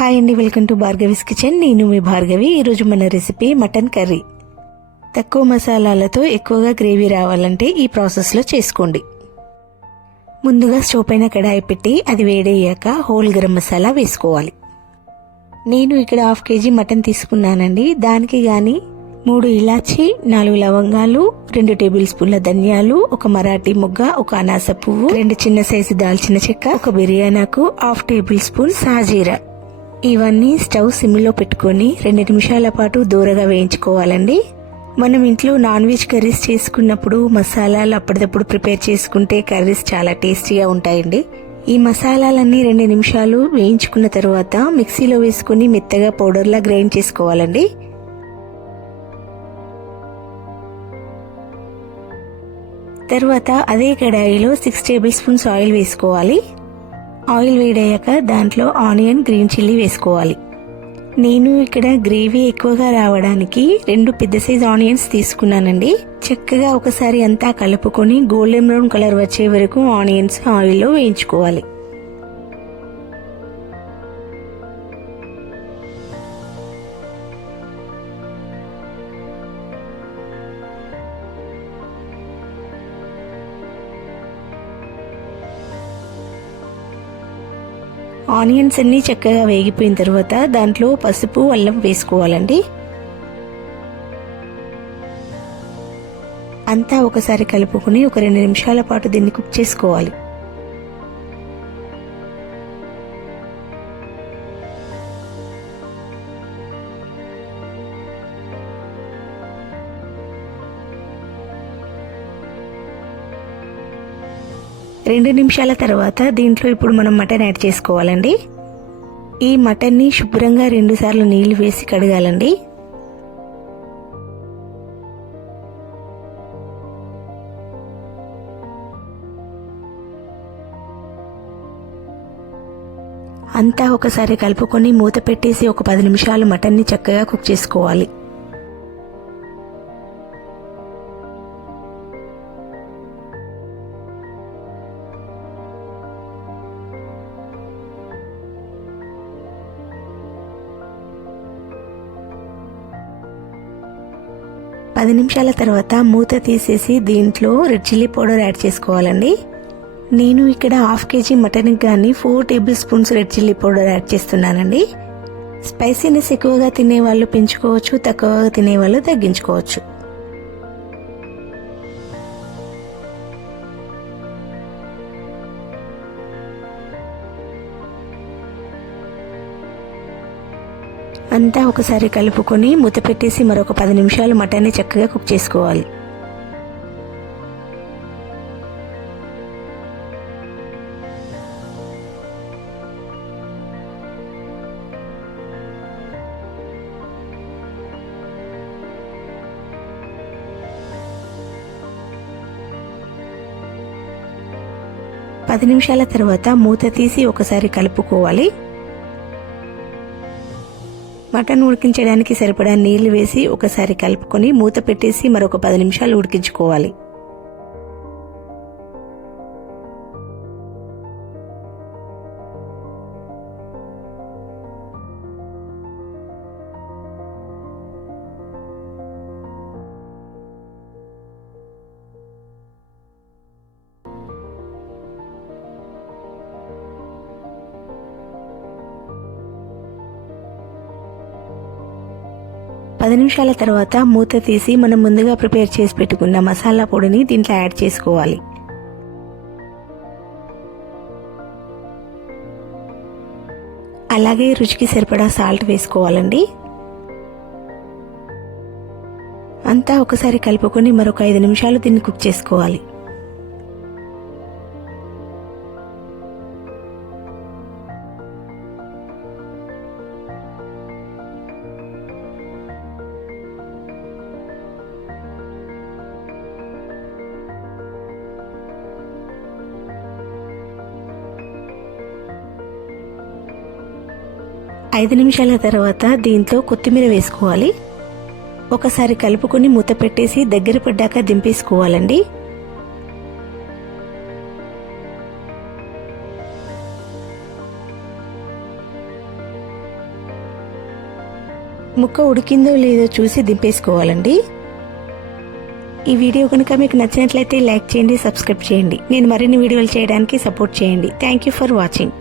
Hi అండి, welcome to భార్గవిస్ kitchen. నేను మీ భార్గవి. ఈరోజు మన రెసిపీ మటన్ కర్రీ. తక్కువ మసాలాలతో ఎక్కువగా గ్రేవీ రావాలంటే ఈ ప్రాసెస్లో చేసుకోండి. ముందుగా స్టవ్ పైన కడాయి పెట్టి అది వేడయ్యాక హోల్ గరం మసాలా వేసుకోవాలి. నేను ఇక్కడ 1/2 kg మటన్ తీసుకున్నానండి. దానికి గాని 3 ఇలాచి, 4 లవంగాలు, 2 టేబుల్ స్పూన్ల ధనియాలు, 1 మరాఠీ మొగ్గ, 1 అనాస పువ్వు, 2 చిన్న సైజు దాల్చిన చెక్క, 1 బిర్యానాకు, 1/2 టేబుల్ స్పూన్ సాజీరా. ఇవన్నీ స్టవ్ సిమ్లో పెట్టుకొని 2 నిమిషాల పాటు దూరగా వేయించుకోవాలండి. మనం ఇంట్లో నాన్ వెజ్ కర్రీస్ చేసుకున్నప్పుడు మసాలాలు అప్పటిదప్పుడు ప్రిపేర్ చేసుకుంటే కర్రీస్ చాలా టేస్టీగా ఉంటాయండి. ఈ మసాలాలన్నీ 2 నిమిషాలు వేయించుకున్న తర్వాత మిక్సీలో వేసుకుని మెత్తగా పౌడర్లా గ్రైండ్ చేసుకోవాలండి. తర్వాత అదే కడాయిలో 6 టేబుల్ స్పూన్స్ ఆయిల్ వేసుకోవాలి. ఆయిల్ వేడయ్యాక దాంట్లో ఆనియన్, గ్రీన్ చిల్లీ వేసుకోవాలి. నేను ఇక్కడ గ్రేవీ ఎక్కువగా రావడానికి 2 పెద్ద సైజ్ ఆనియన్స్ తీసుకున్నానండి. చక్కగా ఒకసారి అంతా కలుపుకొని గోల్డెన్ బ్రౌన్ కలర్ వచ్చే వరకు ఆనియన్స్ ఆయిల్లో వేయించుకోవాలి. ఆనియన్స్ అన్ని చక్కగా వేగిపోయిన తర్వాత దాంట్లో పసుపు, అల్లం వేసుకోవాలండి. అంతా ఒకసారి కలుపుకొని ఒక 2 నిమిషాల పాటు దీన్ని కుక్ చేసుకోవాలి. రెండు నిమిషాల తర్వాత దీంట్లో ఇప్పుడు మనం మటన్ యాడ్ చేసుకోవాలండి. ఈ మటన్ని శుభ్రంగా 2 సార్లు నీళ్లు వేసి కడగాలండి. అంతా ఒకసారి కలుపుకొని మూత పెట్టేసి ఒక 10 నిమిషాలు మటన్ని చక్కగా కుక్ చేసుకోవాలి. పది నిమిషాల తర్వాత మూత తీసేసి దీంట్లో రెడ్ చిల్లీ పౌడర్ యాడ్ చేసుకోవాలండి. నేను ఇక్కడ 1/2 kg మటన్ కానీ 4 table spoons red chilli powder add చేస్తున్నానండి. స్పైసీనెస్ ఎక్కువగా తినేవాళ్ళు పెంచుకోవచ్చు, తక్కువగా తినేవాళ్ళు తగ్గించుకోవచ్చు. అంతా ఒకసారి కలుపుకొని మూత పెట్టేసి మరొక 10 నిమిషాలు మటన్ని చక్కగా కుక్ చేసుకోవాలి. పది నిమిషాల తర్వాత మూత తీసి ఒకసారి కలుపుకోవాలి. మటన్ ఉడికించడానికి సరిపడా నీళ్లు వేసి ఒకసారి కలుపుకొని మూత పెట్టేసి మరొక 10 నిమిషాలు ఉడికించుకోవాలి. పది నిమిషాల తర్వాత మూత తీసి మనం ముందుగా ప్రిపేర్ చేసి పెట్టుకున్న మసాలా పొడిని దీంట్లో యాడ్ చేసుకోవాలి. అలాగే రుచికి సరిపడా సాల్ట్ వేసుకోవాలండి. అంతా ఒకసారి కలుపుకొని మరొక 5 నిమిషాలు దీన్ని కుక్ చేసుకోవాలి. ఐదు నిమిషాల తర్వాత దీంట్లో కొత్తిమీర వేసుకోవాలి. ఒకసారి కలుపుకొని మూత పెట్టేసి దగ్గర పడ్డాక దింపేసుకోవాలండి. ముక్క ఉడికిందో లేదో చూసి దింపేసుకోవాలండి. ఈ వీడియో కనుక మీకు నచ్చినట్లయితే లైక్ చేయండి, సబ్స్క్రైబ్ చేయండి. నేను మరిన్ని వీడియోలు చేయడానికి సపోర్ట్ చేయండి. Thank you for watching.